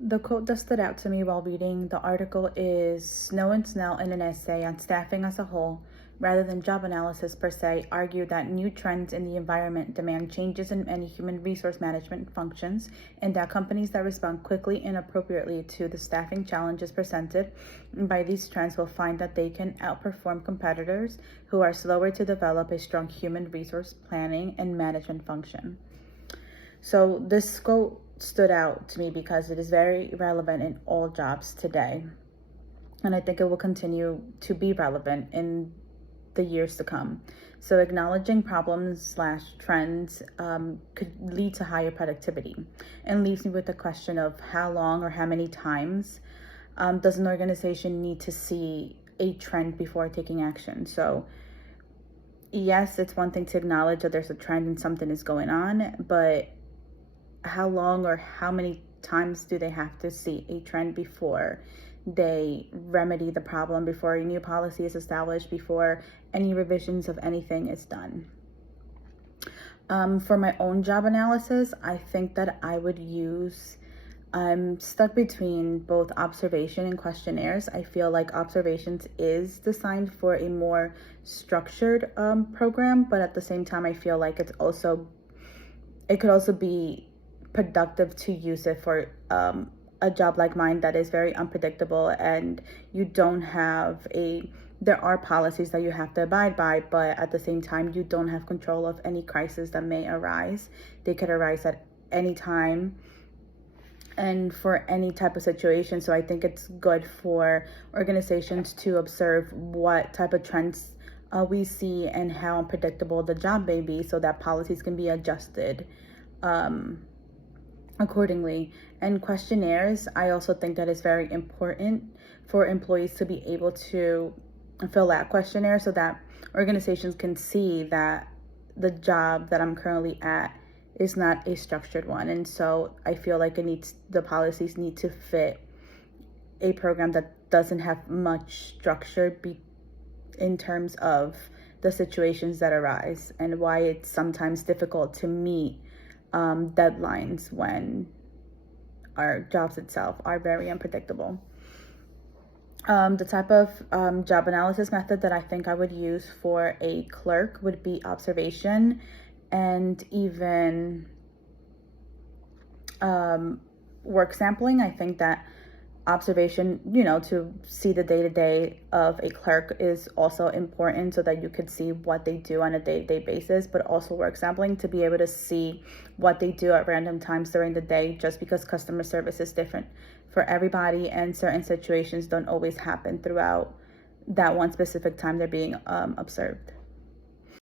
The quote that stood out to me while reading the article is Snow and Snell, in an essay on staffing as a whole, rather than job analysis per se, argue that new trends in the environment demand changes in many human resource management functions, and that companies that respond quickly and appropriately to the staffing challenges presented by these trends will find that they can outperform competitors who are slower to develop a strong human resource planning and management function. So this quote stood out to me because it is very relevant in all jobs today. And I think it will continue to be relevant in the years to come. So acknowledging problems slash trends could lead to higher productivity, and leaves me with the question of how long or how many times does an organization need to see a trend before taking action? So yes, it's one thing to acknowledge that there's a trend and something is going on, but how long or how many times do they have to see a trend before they remedy the problem, before a new policy is established, before any revisions of anything is done? For my own job analysis, I think that I would use, I'm stuck between both observation and questionnaires. I feel like observations is designed for a more structured program, but at the same time, I feel like it could also be productive to use it for a job like mine that is very unpredictable, and you don't have there are policies that you have to abide by, but at the same time you don't have control of any crisis that may arise. They could arise at any time and for any type of situation. So I think it's good for organizations to observe what type of trends we see and how unpredictable the job may be, so that policies can be adjusted accordingly. And questionnaires, I also think that it's very important for employees to be able to fill out questionnaires so that organizations can see that the job that I'm currently at is not a structured one. And so I feel like the policies need to fit a program that doesn't have much structure in terms of the situations that arise, and why it's sometimes difficult to meet deadlines when our jobs itself are very unpredictable. The type of job analysis method that I think I would use for a clerk would be observation, and even work sampling. I think that observation, to see the day-to-day of a clerk is also important, so that you could see what they do on a day-to-day basis, but also work sampling to be able to see what they do at random times during the day, just because customer service is different for everybody and certain situations don't always happen throughout that one specific time they're being observed.